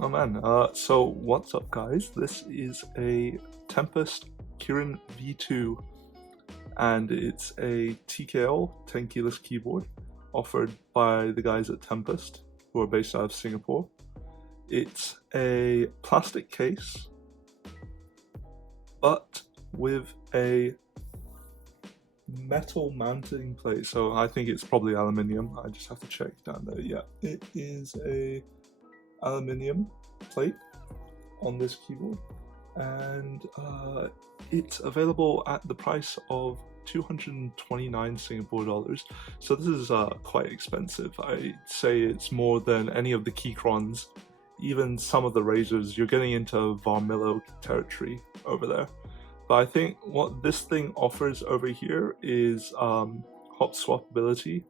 Oh man, so what's up guys? This is a Tempest Kirin V2 and it's a TKL 10 keyless keyboard offered by the guys at Tempest who are based out of Singapore. It's a plastic case but with a metal mounting plate, so I think it's probably aluminium. I just have to check down there. Yeah, it is a aluminium plate on this keyboard, and it's available at the price of 229 Singapore dollars. So this is quite expensive. I'd say it's more than any of the Keyrons, even some of the Razors. You're getting into Varmillo territory over there. But I think what this thing offers over here is hot swappability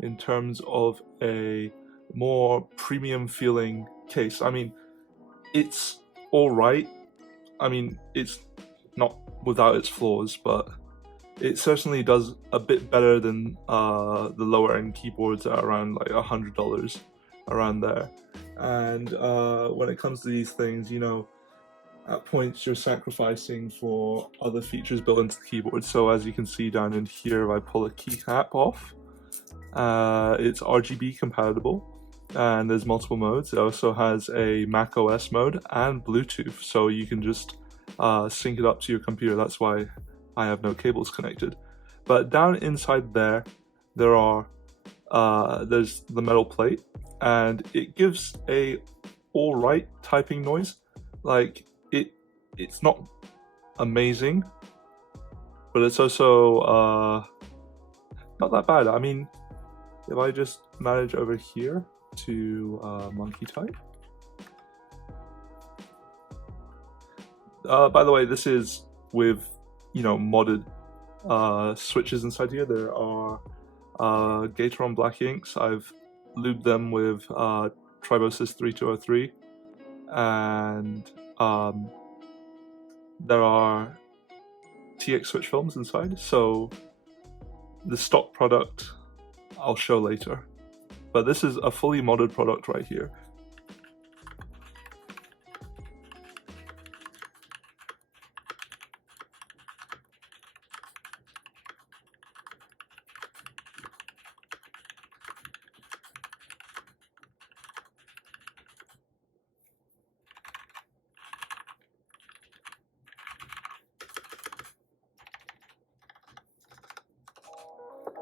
in terms of a more premium feeling case. I mean, it's alright. I mean, it's not without its flaws, but it certainly does a bit better than the lower end keyboards at around like $100 around there. And when it comes to these things, you know, at points you're sacrificing for other features built into the keyboard. So as you can see down in here, if I pull a keycap off, it's RGB compatible and there's multiple modes. It also has a Mac OS mode and Bluetooth, so you can just sync it up to your computer. That's why I have no cables connected. But down inside there, there's the metal plate, and it gives a alright typing noise. Like, it's not amazing, but it's also not that bad. I mean, if I just manage over here to monkey type. By the way, this is with, you know, modded switches inside here. There are Gateron black inks. I've lubed them with Tribosys 3203, and there are TX switch films inside. So the stock product I'll show later, but this is a fully modded product right here.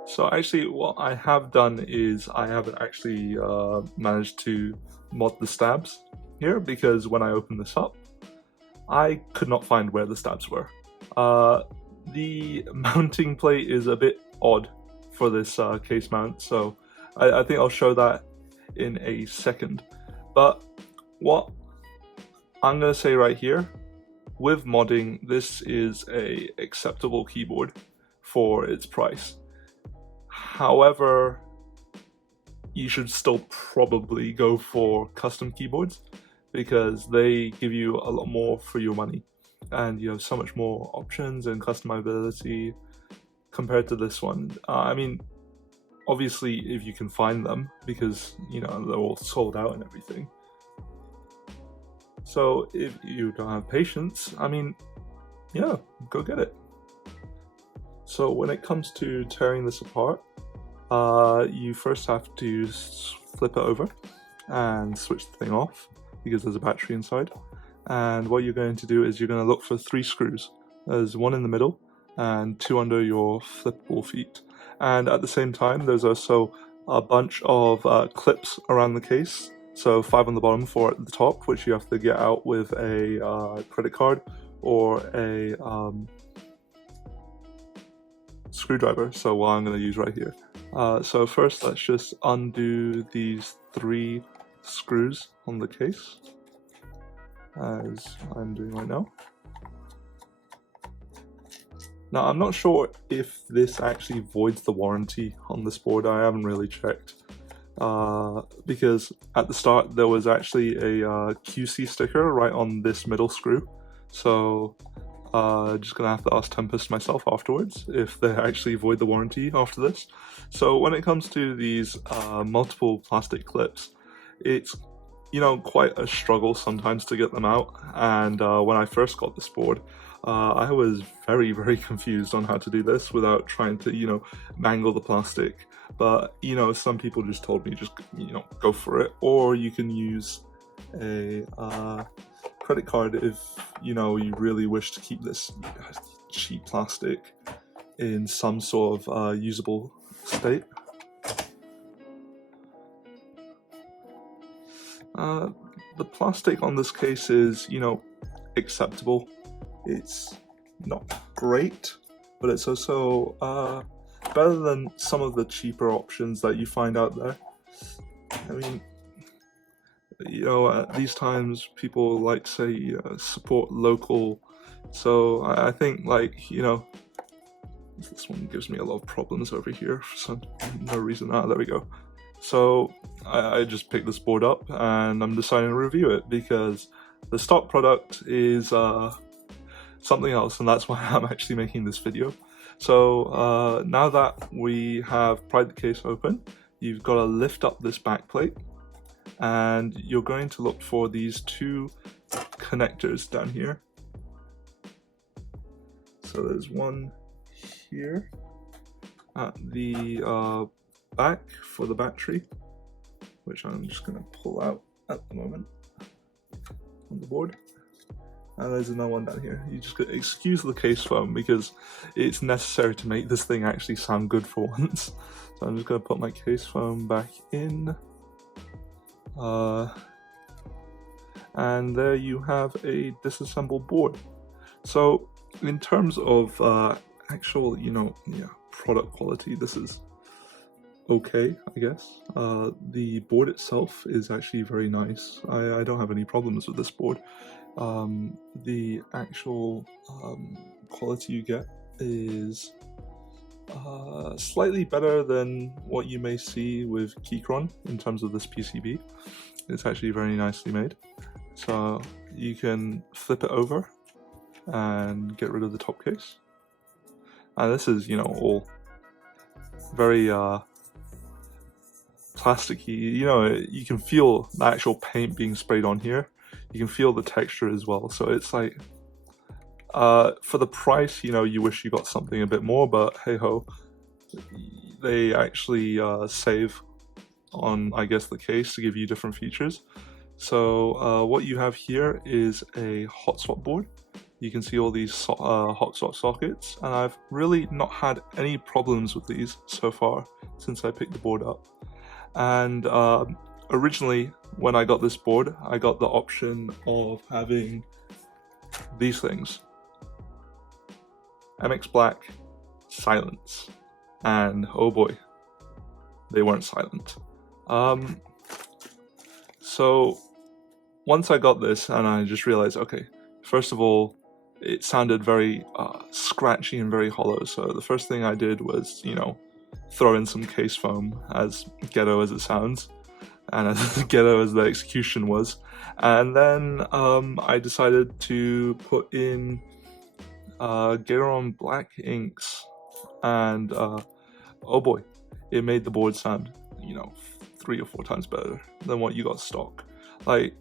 So actually what I have done is I haven't actually managed to mod the stabs here, because when I opened this up, I could not find where the stabs were. The mounting plate is a bit odd for this case mount, so I think I'll show that in a second. But what I'm going to say right here, with modding, this is a acceptable keyboard for its price. However, you should still probably go for custom keyboards, because they give you a lot more for your money and you have so much more options and customizability compared to this one. I mean, obviously if you can find them, because, you know, they're all sold out and everything. So if you don't have patience, I mean, yeah, go get it. So when it comes to tearing this apart, you first have to flip it over and switch the thing off, because there's a battery inside. And what you're going to do is you're going to look for 3 screws. There's one in the middle and 2 under your flippable feet. And at the same time, there's also a bunch of clips around the case. So 5 on the bottom, 4 at the top, which you have to get out with a credit card or a screwdriver. So what I'm going to use right here. So first, let's just undo these 3 screws on the case, as I'm doing right now. Now, I'm not sure if this actually voids the warranty on this board. I haven't really checked, because at the start there was actually a QC sticker right on this middle screw. So just gonna have to ask Tempest myself afterwards if they actually void the warranty after this. So when it comes to these multiple plastic clips, it's you know, quite a struggle sometimes to get them out. And when I first got this board, I was very confused on how to do this without trying to, you know, mangle the plastic. But, you know, some people just told me just, you know, go for it. Or you can use a credit card if, you know, you really wish to keep this cheap plastic in some sort of usable state. The plastic on this case is, you know, acceptable. It's not great, but it's also better than some of the cheaper options that you find out there. I mean, you know, at these times people like to say support local, so I think, like, you know, this one gives me a lot of problems over here for no reason. There we go. So I just picked this board up and I'm deciding to review it because the stock product is something else, and that's why I'm actually making this video. So now that we have pried the case open, you've got to lift up this back plate and you're going to look for these two connectors down here. So there's one here at the back for the battery, which I'm just going to pull out at the moment on the board. And there's another one down here. You just excuse the case foam because it's necessary to make this thing actually sound good for once. So I'm just going to put my case foam back in. And there you have a disassembled board. So in terms of actual, you know, product quality, this is okay, I guess. The board itself is actually very nice. I don't have any problems with this board. The actual quality you get is slightly better than what you may see with Kirin in terms of this PCB. It's actually very nicely made. So you can flip it over and get rid of the top case. And this is, you know, all very plasticky. You know, you can feel the actual paint being sprayed on here. You can feel the texture as well. So it's like, for the price, you know, you wish you got something a bit more, but hey ho, they actually save on, I guess, the case to give you different features. So what you have here is a hot swap board. You can see all these hot swap sockets, and I've really not had any problems with these so far since I picked the board up. And originally, when I got this board, I got the option of having these things. MX Black, silence, and oh boy, they weren't silent. So once I got this and I just realized, okay, first of all, it sounded very scratchy and very hollow. So the first thing I did was, you know, throw in some case foam, as ghetto as it sounds, and as ghetto as the execution was. And then I decided to put in Gateron black inks, and oh boy, it made the board sound, you know, 3 or 4 times better than what you got stock. Like,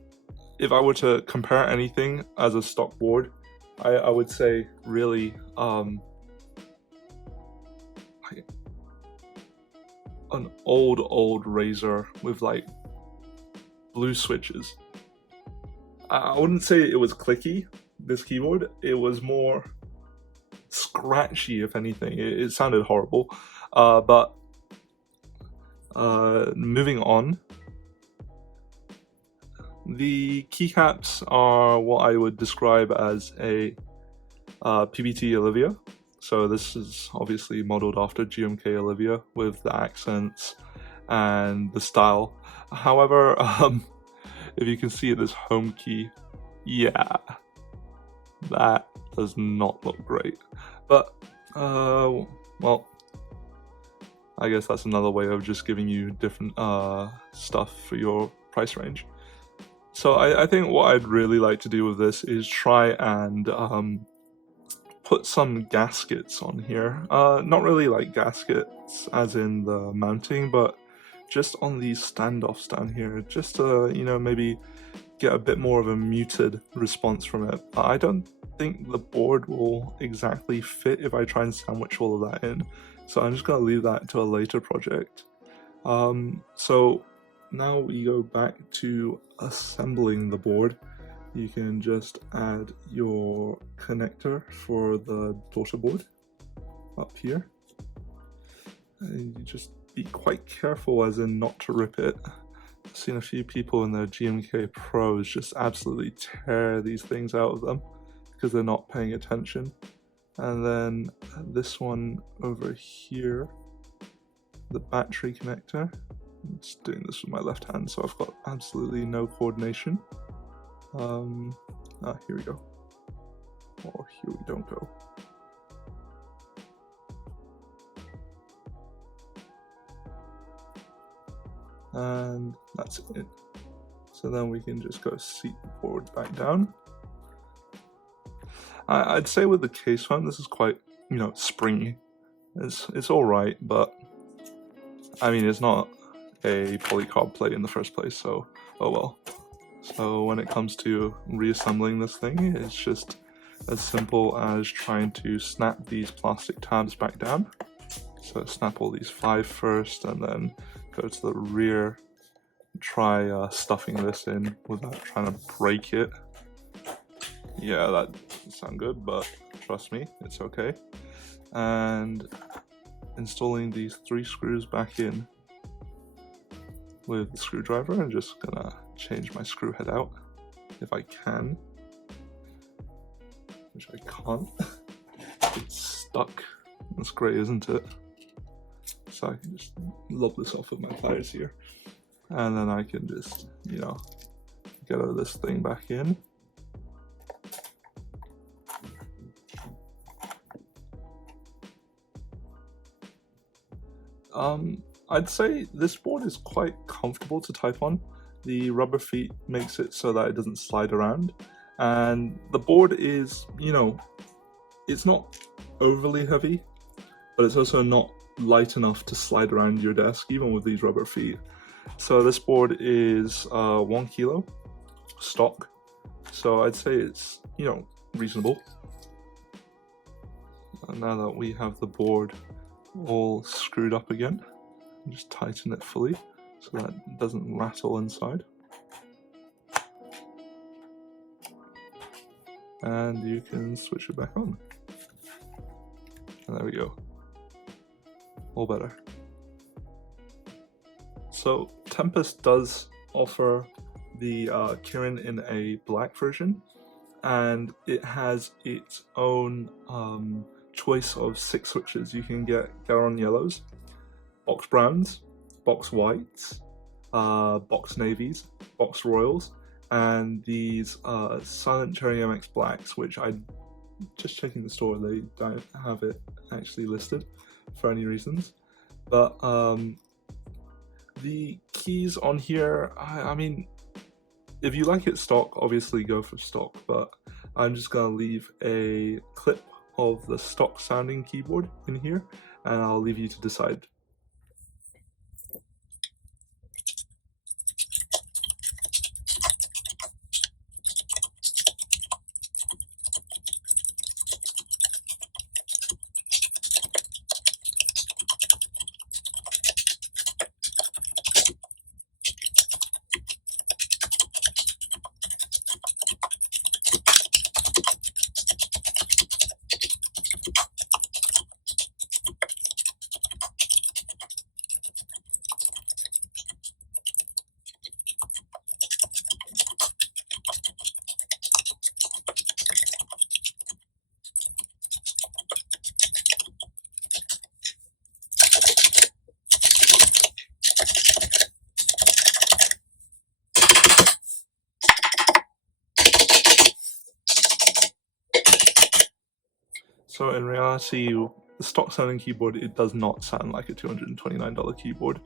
if I were to compare anything as a stock board, I would say really an old Razor with like blue switches. I wouldn't say it was clicky, this keyboard. It was more scratchy, if anything. It sounded horrible. But moving on, the keycaps are what I would describe as a PBT Olivia. So this is obviously modeled after GMK Olivia with the accents and the style. However, if you can see this home key, yeah, that does not look great. But, well, I guess that's another way of just giving you different stuff for your price range. So I think what I'd really like to do with this is try and put some gaskets on here. Not really like gaskets as in the mounting, but just on these standoffs down here, just to, you know, maybe get a bit more of a muted response from it. I don't think the board will exactly fit if I try and sandwich all of that in, so I'm just going to leave that to a later project. So now we go back to assembling the board. You can just add your connector for the daughter board up here, and you just be quite careful as in not to rip it. I've seen a few people in their GMK Pros just absolutely tear these things out of them because they're not paying attention. And then this one over here, the battery connector. I'm just doing this with my left hand, so I've got absolutely no coordination. Here we go. Or here we don't go. And that's it. So then we can just go seat the board back down. I'd say with the case foam, this is quite, you know, springy. It's all right, but I mean, it's not a polycarb plate in the first place, so oh well. So when it comes to reassembling this thing, it's just as simple as trying to snap these plastic tabs back down. So snap all these 5 first, and then go to the rear, try stuffing this in without trying to break it. Yeah, that doesn't sound good, but trust me, it's okay. And installing these 3 screws back in with the screwdriver. I'm just gonna change my screw head out if I can, which I can't. It's stuck. That's great, isn't it? So I can just lob this off with my pliers here, and then I can just, you know, get this thing back in. I'd say this board is quite comfortable to type on. The rubber feet makes it so that it doesn't slide around, and the board is, you know, it's not overly heavy, but it's also not light enough to slide around your desk even with these rubber feet. So this board is 1 kilo stock, so I'd say it's, you know, reasonable. And now that we have the board all screwed up again, just tighten it fully so that it doesn't rattle inside. And you can switch it back on. And there we go. All better. So Tempest does offer the Kirin in a black version, and it has its own choice of 6 switches. You can get Garon yellows, box browns, box whites, box navies, box royals, and these silent cherry MX blacks, which I just checking the store, they don't have it actually listed for any reasons. But the keys on here, I mean, if you like it stock, obviously go for stock, but I'm just gonna leave a clip of the stock sounding keyboard in here, and I'll leave you to decide. So in reality, the stock sounding keyboard, it does not sound like a $229 keyboard.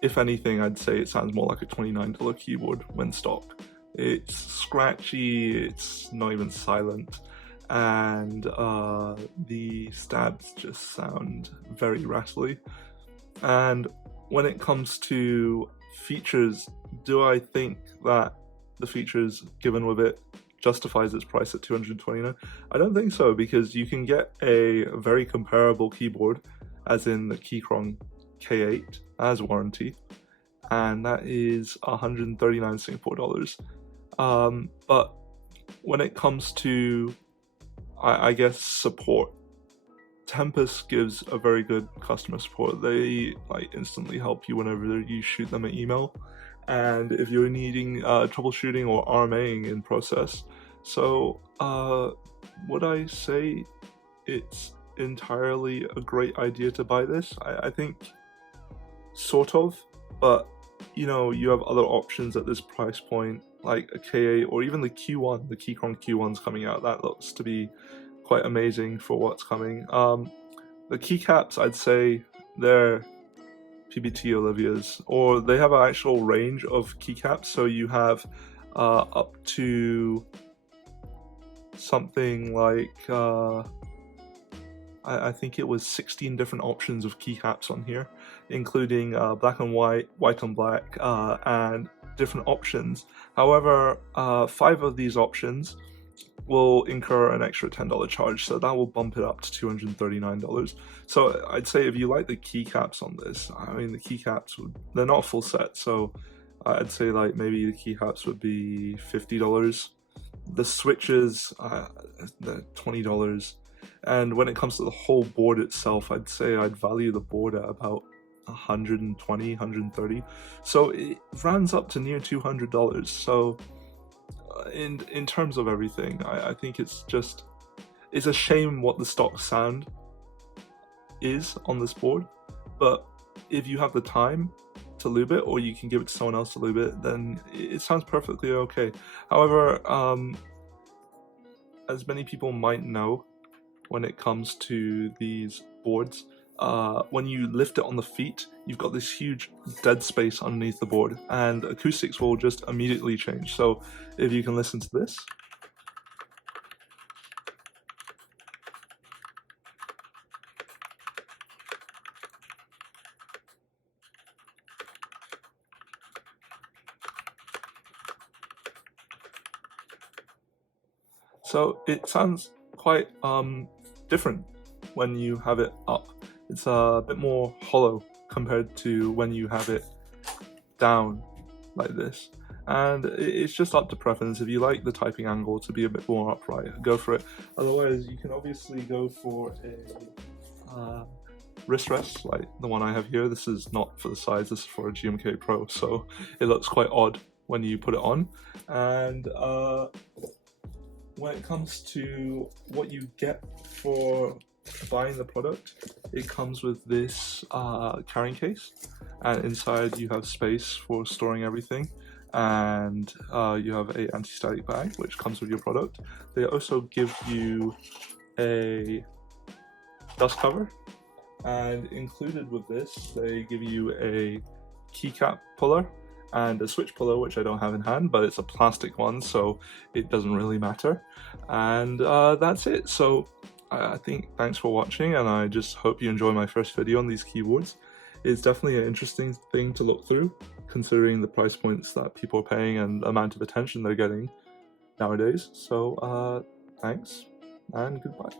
If anything, I'd say it sounds more like a $29 keyboard when stock. It's scratchy, it's not even silent, and the stabs just sound very rattly. And when it comes to features, do I think that the features given with it justifies its price at $229? I don't think so, because you can get a very comparable keyboard, as in the Keychron K8 as warranty, and that is 139 Singapore dollars. But when it comes to, I guess, support, Tempest gives a very good customer support. They like instantly help you whenever you shoot them an email, and if you're needing troubleshooting or RMAing in process. So would I say it's entirely a great idea to buy this? I think sort of, but you know, you have other options at this price point, like a K8 or even the Q1, the Keychron Q1's coming out. That looks to be quite amazing for what's coming. The keycaps, I'd say they're PBT Olivia's, or they have an actual range of keycaps. So you have up to something like I think it was 16 different options of keycaps on here, including black and white, white and black, and different options. However, 5 of these options will incur an extra $10 charge, so that will bump it up to $239. So I'd say if you like the keycaps on this, I mean the keycaps, they're not a full set, so I'd say like maybe the keycaps would be $50. The switches, they're $20. And when it comes to the whole board itself, I'd say I'd value the board at about 120, 130. So it runs up to near $200. So in terms of everything, I think it's a shame what the stock sound is on this board, but if you have the time to lube it, or you can give it to someone else to lube it, then it sounds perfectly okay. However, as many people might know, when it comes to these boards, when you lift it on the feet, you've got this huge dead space underneath the board, and acoustics will just immediately change. So if you can listen to this. So it sounds quite different when you have it up. It's a bit more hollow compared to when you have it down like this. And it's just up to preference. If you like the typing angle to be a bit more upright, go for it. Otherwise, you can obviously go for a wrist rest like the one I have here. This is not for the size, this is for a GMK Pro, so it looks quite odd when you put it on. And when it comes to what you get for buying the product, it comes with this carrying case, and inside you have space for storing everything, and you have a anti-static bag which comes with your product. They also give you a dust cover, and included with this they give you a keycap puller and a switch puller, which I don't have in hand, but it's a plastic one, so it doesn't really matter. And that's it. So I think thanks for watching, and I just hope you enjoy my first video on these keyboards. It's definitely an interesting thing to look through, considering the price points that people are paying and the amount of attention they're getting nowadays. So thanks and goodbye.